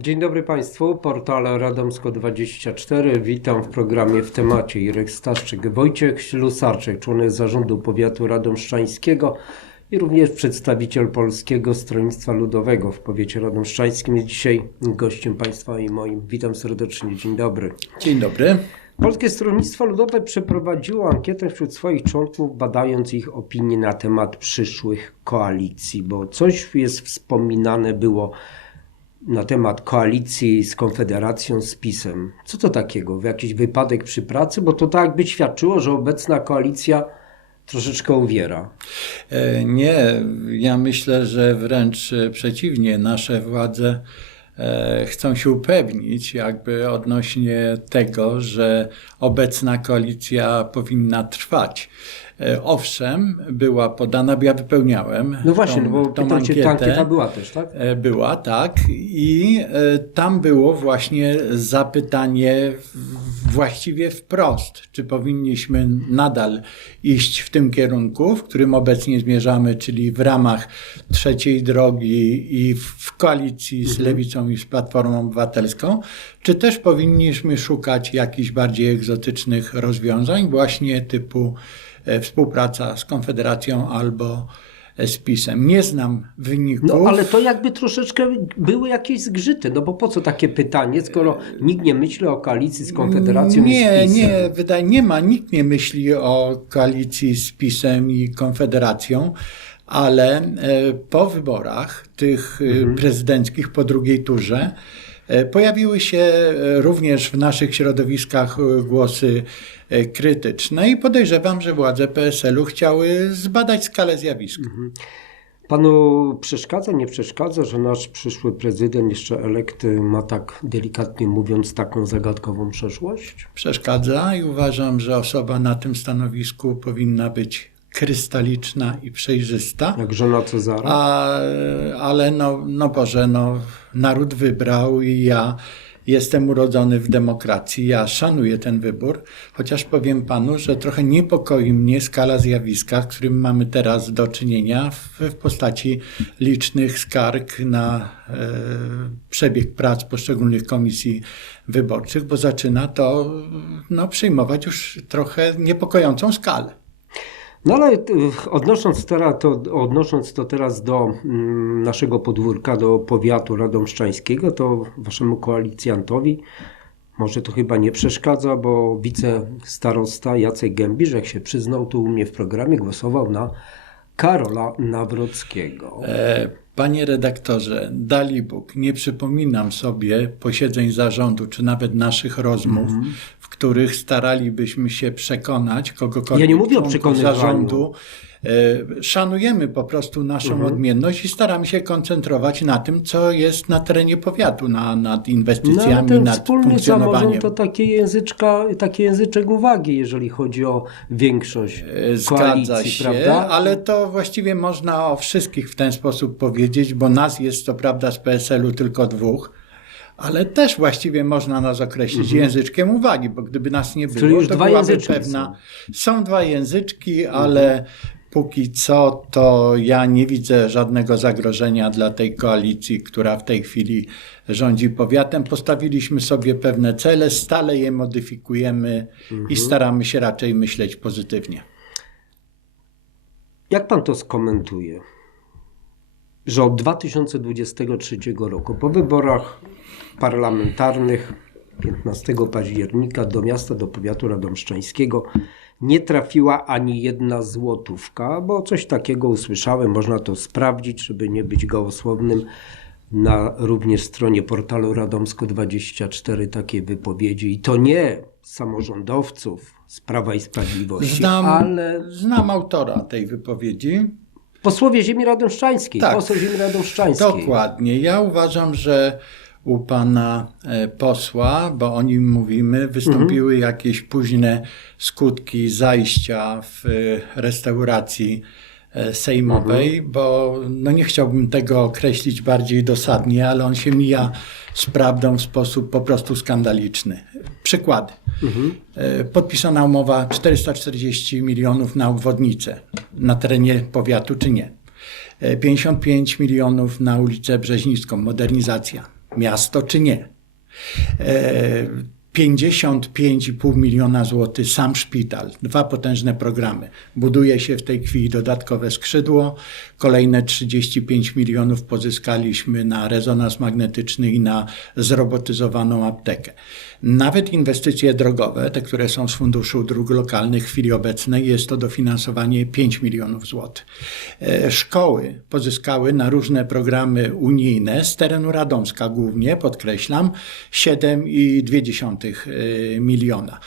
Dzień dobry Państwu, portal Radomsko24. Witam w programie w temacie Irek Staszczyk, Wojciech Ślusarczyk, członek zarządu powiatu radomszczańskiego i również przedstawiciel Polskiego Stronnictwa Ludowego w powiecie radomszczańskim. Jest dzisiaj gościem Państwa i moim. Witam serdecznie, dzień dobry. Dzień dobry. Polskie Stronnictwo Ludowe przeprowadziło ankietę wśród swoich członków, badając ich opinie na temat przyszłych koalicji, bo coś jest wspominane było na temat koalicji z Konfederacją, z PiSem. Co to takiego? Jakiś wypadek przy pracy? Bo to tak jakby świadczyło, że obecna koalicja troszeczkę uwiera. E, Nie, ja myślę, że wręcz e, przeciwnie, nasze władze e, chcą się upewnić jakby odnośnie tego, że obecna koalicja powinna trwać. E, Owszem, była podana, bo ja wypełniałem. No właśnie, tą, no bo tą pytam cię, ta ankietę. ankieta była też, tak? E, Była, tak. I e, tam było właśnie zapytanie właściwie wprost, czy powinniśmy nadal iść w tym kierunku, w którym obecnie zmierzamy, czyli w ramach trzeciej drogi i w- koalicji z Lewicą i z Platformą Obywatelską, czy też powinniśmy szukać jakichś bardziej egzotycznych rozwiązań, właśnie typu współpraca z Konfederacją albo e, z PiSem. Nie znam wyników. No ale to jakby troszeczkę były jakieś zgrzyty, no bo po co takie pytanie, skoro nikt nie myśli o koalicji z Konfederacją i z Nie, PiSem? nie, wydaje, nie ma, nikt nie myśli o koalicji z PiSem i Konfederacją, ale e, po wyborach tych e, prezydenckich po drugiej turze e, pojawiły się e, również w naszych środowiskach e, głosy e, krytyczne i podejrzewam, że władze PSL-u chciały zbadać skalę zjawiska. Panu przeszkadza, nie przeszkadza, że nasz przyszły prezydent, jeszcze elekt, ma tak delikatnie mówiąc taką zagadkową przeszłość? przeszkadza i uważam, że osoba na tym stanowisku powinna być krystaliczna i przejrzysta. Jak żona Cezara? A, ale no, no Boże, no, naród wybrał i ja jestem urodzony w demokracji. Ja szanuję ten wybór, chociaż powiem panu, że trochę niepokoi mnie skala zjawiska, z którym mamy teraz do czynienia w, w postaci licznych skarg na e, przebieg prac poszczególnych komisji wyborczych, bo zaczyna to no, przyjmować już trochę niepokojącą skalę. No ale y, odnosząc, teraz to, odnosząc to teraz do mm, naszego podwórka, do powiatu radomszczańskiego, to waszemu koalicjantowi może to chyba nie przeszkadza, bo wicestarosta Jacek Gębisz, jak się przyznał tu u mnie w programie, głosował na Karola Nawrockiego. E, Panie redaktorze, dali Bóg, nie przypominam sobie posiedzeń zarządu, czy nawet naszych rozmów, w których staralibyśmy się przekonać kogokolwiek Ja nie mówię o przekonywaniu. zarządu. E, Szanujemy po prostu naszą odmienność i staramy się koncentrować na tym, co jest na terenie powiatu, na, nad No, inwestycjami, ale ten nad wspólny funkcjonowaniem. samorząd to takie języczka, taki języczek uwagi, jeżeli chodzi o większość E, Zgadza koalicji, się, prawda? ale to właściwie można o wszystkich w ten sposób powiedzieć, bo nas jest to prawda z PSL-u tylko dwóch, ale też właściwie można nas określić języczkiem uwagi, bo gdyby nas nie było, Mhm. Czyli już to dwa byłaby języczki pewna... Są dwa języczki, ale póki co to ja nie widzę żadnego zagrożenia dla tej koalicji, która w tej chwili rządzi powiatem. Postawiliśmy sobie pewne cele, stale je modyfikujemy i staramy się raczej myśleć pozytywnie. Jak pan to skomentuje? Że od 2023 roku, po wyborach parlamentarnych 15 października do miasta, do powiatu radomszczańskiego nie trafiła ani jedna złotówka, bo coś takiego usłyszałem, można to sprawdzić, żeby nie być gołosłownym. Na również stronie portalu Radomsko24 takie wypowiedzi i to nie samorządowców z Prawa i Sprawiedliwości, Znam, ale znam autora tej wypowiedzi. Posłowie ziemi radomszczańskiej, Tak. poseł ziemi radomszczańskiej. Dokładnie. Ja uważam, że u pana e, posła, bo o nim mówimy, wystąpiły Mhm. jakieś późne skutki zajścia w e, restauracji e, sejmowej, Mhm. bo no nie chciałbym tego określić bardziej dosadnie, ale on się mija z prawdą w sposób po prostu skandaliczny. Przykłady. Mhm. Podpisana umowa 440 milionów na obwodnicę na terenie powiatu, czy nie? E, 55 milionów na ulicę Brzeźnicką, modernizacja. Miasto czy nie. E, 55,5 miliona złotych sam szpital, dwa potężne programy. Buduje się w tej chwili dodatkowe skrzydło, kolejne 35 milionów pozyskaliśmy na rezonans magnetyczny i na zrobotyzowaną aptekę. Nawet inwestycje drogowe, te, które są z Funduszu Dróg Lokalnych w chwili obecnej, jest to dofinansowanie 5 milionów złotych. E, Szkoły pozyskały na różne programy unijne z terenu Radomska głównie, podkreślam, 7,2 e, miliona.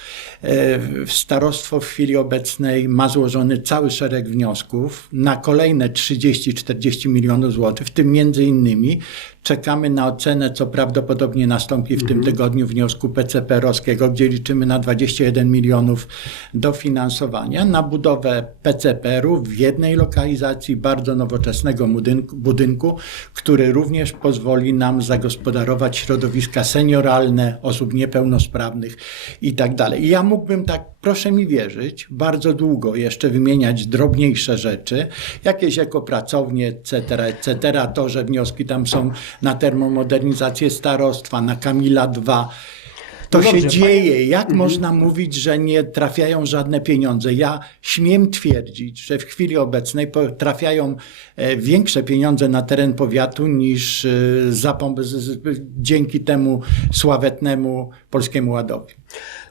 E, Starostwo w chwili obecnej ma złożony cały szereg wniosków na kolejne 30-40 milionów złotych, w tym między innymi czekamy na ocenę, co prawdopodobnie nastąpi w tym tygodniu wniosku PCP-owskiego, gdzie liczymy na 21 milionów dofinansowania na budowę PCP-u w jednej lokalizacji bardzo nowoczesnego budynku, budynku, który również pozwoli nam zagospodarować środowiska senioralne, osób niepełnosprawnych i tak dalej. I ja mógłbym tak, proszę mi wierzyć, bardzo długo jeszcze wymieniać drobniejsze rzeczy, jakieś ekopracownie, etc., etc., to, że wnioski tam są na termomodernizację starostwa, na Kamila 2. To No się dobrze, dzieje. Jak można mówić, że nie trafiają żadne pieniądze? Ja śmiem twierdzić, że w chwili obecnej trafiają e, większe pieniądze na teren powiatu niż e, dzięki temu sławetnemu Polskiemu Ładowi.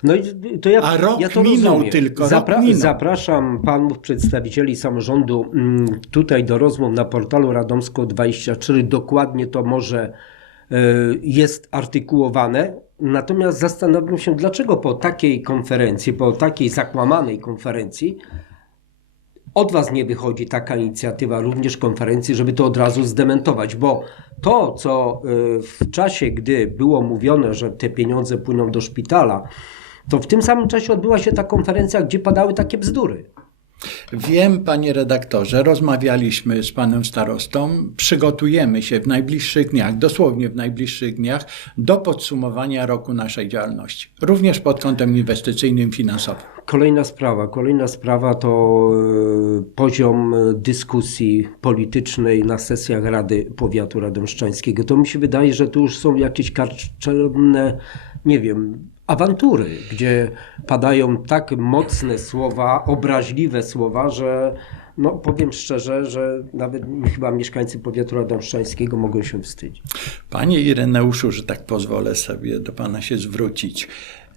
No i to ja, A rok ja to minął rozumiem. tylko, rok minął. Zapraszam panów przedstawicieli samorządu mm, tutaj do rozmów na portalu Radomsko24. Dokładnie to może y, jest artykułowane. Natomiast zastanawiam się, dlaczego po takiej konferencji, po takiej zakłamanej konferencji, od Was nie wychodzi taka inicjatywa, również konferencji, żeby to od razu zdementować, bo to, co y, w czasie, gdy było mówione, że te pieniądze płyną do szpitala, to w tym samym czasie odbyła się ta konferencja, gdzie padały takie bzdury. Wiem, panie redaktorze, rozmawialiśmy z panem starostą. Przygotujemy się w najbliższych dniach, dosłownie w najbliższych dniach, do podsumowania roku naszej działalności. Również pod kątem inwestycyjnym, finansowym. Kolejna sprawa, kolejna sprawa to y, poziom dyskusji politycznej na sesjach Rady Powiatu Radomszczańskiego. To mi się wydaje, że tu już są jakieś karczemne, nie wiem, awantury, gdzie padają tak mocne słowa, obraźliwe słowa, że no, powiem szczerze, że nawet chyba mieszkańcy powiatu radomszczańskiego mogą się wstydzić. Panie Ireneuszu, że tak pozwolę sobie do pana się zwrócić.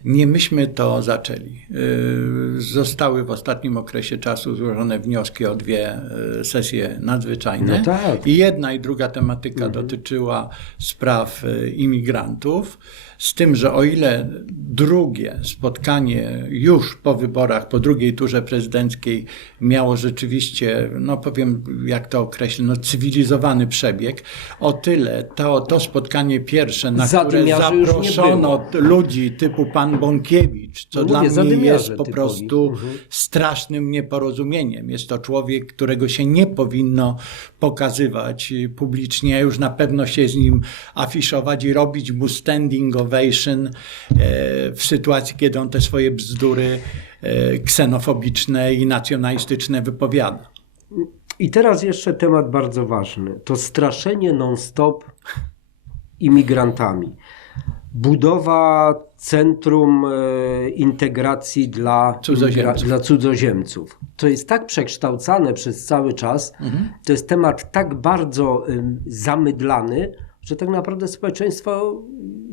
Nie myśmy to zaczęli. Yy, Zostały w ostatnim okresie czasu złożone wnioski o dwie yy, sesje nadzwyczajne. No tak. I jedna i druga tematyka dotyczyła spraw yy, imigrantów. Z tym, że o ile drugie spotkanie już po wyborach, po drugiej turze prezydenckiej miało rzeczywiście, no powiem, jak to określę, no cywilizowany przebieg, o tyle to, to spotkanie pierwsze, na które Zadymiarzy nie zaproszono ludzi typu pan Bąkiewicz, co No dla mówię, mnie jest po typowi. prostu Mhm. strasznym nieporozumieniem. Jest to człowiek, którego się nie powinno pokazywać publicznie, a już na pewno się z nim afiszować i robić mu standing ovation e, w sytuacji, kiedy on te swoje bzdury e, ksenofobiczne i nacjonalistyczne wypowiada. I teraz jeszcze temat bardzo ważny. To straszenie non-stop imigrantami. Budowa centrum e, integracji dla Cudzoziemców. dla cudzoziemców. To jest tak przekształcane przez cały czas, to jest temat tak bardzo zamydlany, że tak naprawdę społeczeństwo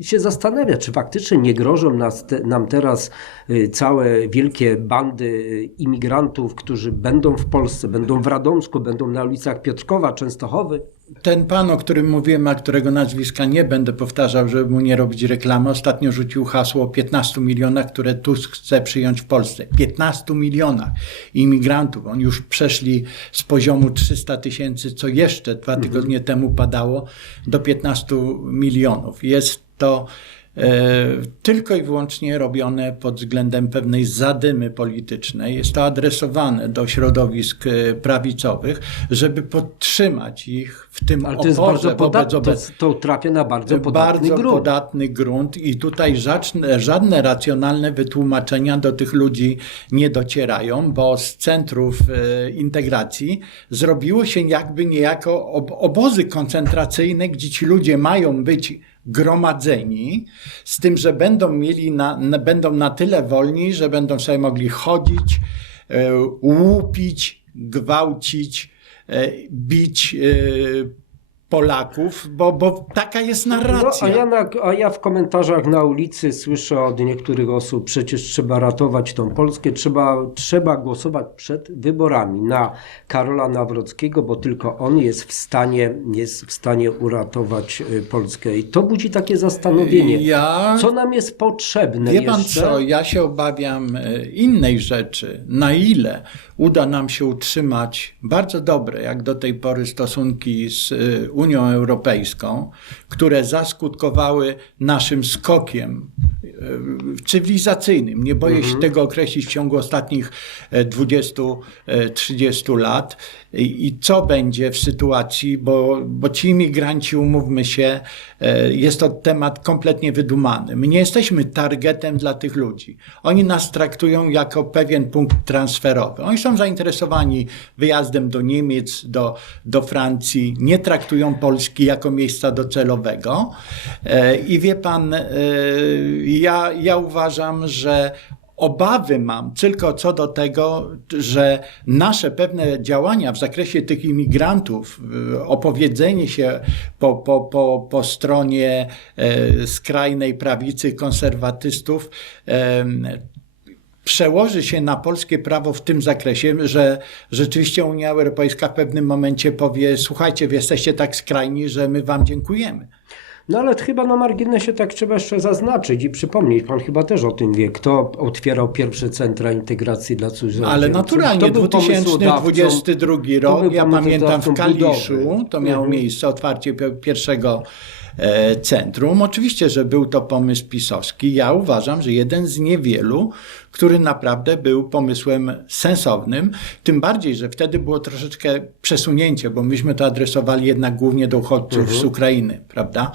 się zastanawia, czy faktycznie nie grożą nas te, nam teraz y, całe wielkie bandy y, imigrantów, którzy będą w Polsce, będą w Radomsku, będą na ulicach Piotrkowa, Częstochowy. Ten pan, o którym mówiłem, a którego nazwiska nie będę powtarzał, żeby mu nie robić reklamy, ostatnio rzucił hasło o 15 milionach, które Tusk chce przyjąć w Polsce. 15 milionach imigrantów. Oni już przeszli z poziomu 300 tysięcy, co jeszcze dwa tygodnie temu padało, do 15 milionów. Jest to e, tylko i wyłącznie robione pod względem pewnej zadymy politycznej. Jest to adresowane do środowisk e, prawicowych, żeby podtrzymać ich w tym Ale to jest bardzo wobec podatne, to, to trafia na bardzo podatny bardzo grunt. podatny grunt i tutaj żadne, żadne racjonalne wytłumaczenia do tych ludzi nie docierają, bo z centrów e, integracji zrobiło się jakby niejako ob, obozy koncentracyjne, gdzie ci ludzie mają być gromadzeni, z tym, że będą mieli na, na, będą na tyle wolni, że będą sobie mogli chodzić, e, łupić, gwałcić, e, bić e, Polaków, bo, bo taka jest No, narracja. a, ja na, a ja w komentarzach na ulicy słyszę od niektórych osób, przecież trzeba ratować tą Polskę, trzeba, trzeba głosować przed wyborami na Karola Nawrockiego, bo tylko on jest w stanie, jest w stanie uratować y, Polskę. I to budzi takie zastanowienie. Ja Co nam jest potrzebne Wie pan jeszcze? co, ja się obawiam e, innej rzeczy. Na ile uda nam się utrzymać bardzo dobre, jak do tej pory, stosunki z e, Unią Europejską, które zaskutkowały naszym skokiem e, cywilizacyjnym. Nie boję się tego określić w ciągu ostatnich e, 20-30 lat. I, co będzie w sytuacji, bo, bo ci imigranci, umówmy się, e, jest to temat kompletnie wydumany. My nie jesteśmy targetem dla tych ludzi. Oni nas traktują jako pewien punkt transferowy. Oni są zainteresowani wyjazdem do Niemiec, do, do Francji, nie traktują Polski jako miejsca docelowego. E, I wie pan, e, ja, ja uważam, że Obawy mam tylko co do tego, że nasze pewne działania w zakresie tych imigrantów, y, opowiedzenie się po, po, po, po stronie e, skrajnej prawicy, konserwatystów, przełoży się na polskie prawo w tym zakresie, że rzeczywiście Unia Europejska w pewnym momencie powie: Słuchajcie, wy jesteście tak skrajni, że my wam dziękujemy. No ale chyba na marginesie tak trzeba jeszcze zaznaczyć i przypomnieć, pan chyba też o tym wie, kto otwierał pierwsze centra integracji dla cudzoziemców. Ale naturalnie, Kto był 2022 rok, ja pamiętam w Kaliszu, budowy? to miało Mhm. miejsce otwarcie pi- pierwszego centrum. Oczywiście, że był to pomysł pisowski. Ja uważam, że jeden z niewielu, który naprawdę był pomysłem sensownym. Tym bardziej, że wtedy było troszeczkę przesunięcie, bo myśmy to adresowali jednak głównie do uchodźców Mhm. z Ukrainy, prawda?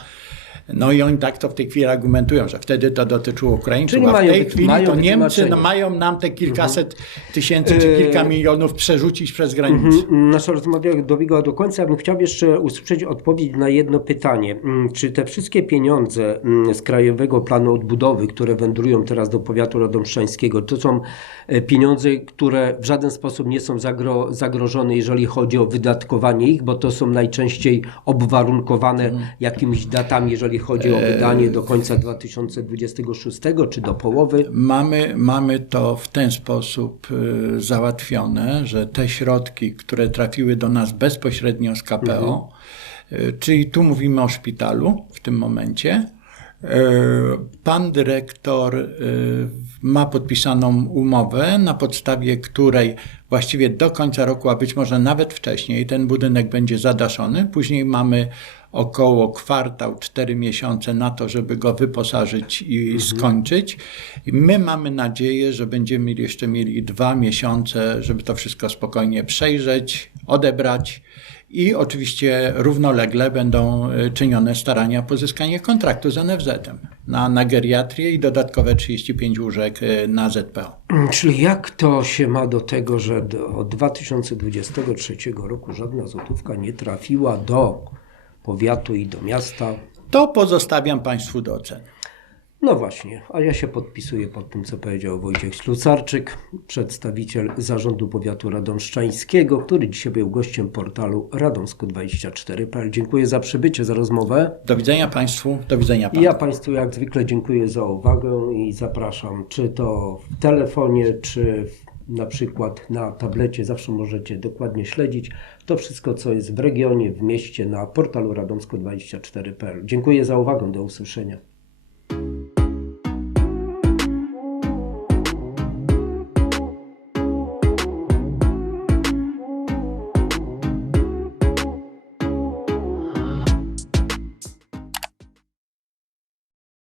No i oni tak to w tej chwili argumentują, że wtedy to dotyczyło Ukraińców, Czyli a w tej wy- chwili to Niemcy no, mają nam te kilkaset tysięcy czy Yy. kilka milionów przerzucić przez granicę. Mhm, Nasza rozmowa dobiegła do końca. Ja bym chciał jeszcze usłyszeć odpowiedź na jedno pytanie. Mm, Czy te wszystkie pieniądze mm, z Krajowego Planu Odbudowy, które wędrują teraz do powiatu radomszczańskiego, to są e, pieniądze, które w żaden sposób nie są zagro, zagrożone, jeżeli chodzi o wydatkowanie ich, bo to są najczęściej obwarunkowane jakimiś datami, jeżeli chodzi o wydanie do końca 2026 czy do połowy. Mamy, mamy to w ten sposób y, załatwione, że te środki, które trafiły do nas bezpośrednio z KPO, y, czyli tu mówimy o szpitalu w tym momencie, y, pan dyrektor ma podpisaną umowę, na podstawie której właściwie do końca roku, a być może nawet wcześniej, ten budynek będzie zadaszony. Później mamy około kwartał, cztery miesiące na to, żeby go wyposażyć i skończyć. I my mamy nadzieję, że będziemy jeszcze mieli dwa miesiące, żeby to wszystko spokojnie przejrzeć, odebrać. I oczywiście równolegle będą y, czynione starania o pozyskanie kontraktu z NFZ-em na, na geriatrię i dodatkowe 35 łóżek y, na ZPO. Mm, Czyli jak to się ma do tego, że do, od 2023 roku żadna złotówka nie trafiła do powiatu i do miasta? To pozostawiam Państwu do oceny. No właśnie, a ja się podpisuję pod tym, co powiedział Wojciech Ślusarczyk, przedstawiciel Zarządu Powiatu Radomszczańskiego, który dzisiaj był gościem portalu radomsko24.pl. Dziękuję za przybycie, za rozmowę. Do widzenia Państwu, do widzenia Panu. ja Państwu jak zwykle dziękuję za uwagę i zapraszam, czy to w telefonie, czy na przykład na tablecie, zawsze możecie dokładnie śledzić to wszystko, co jest w regionie, w mieście, na portalu radomsko24.pl. Dziękuję za uwagę, do usłyszenia.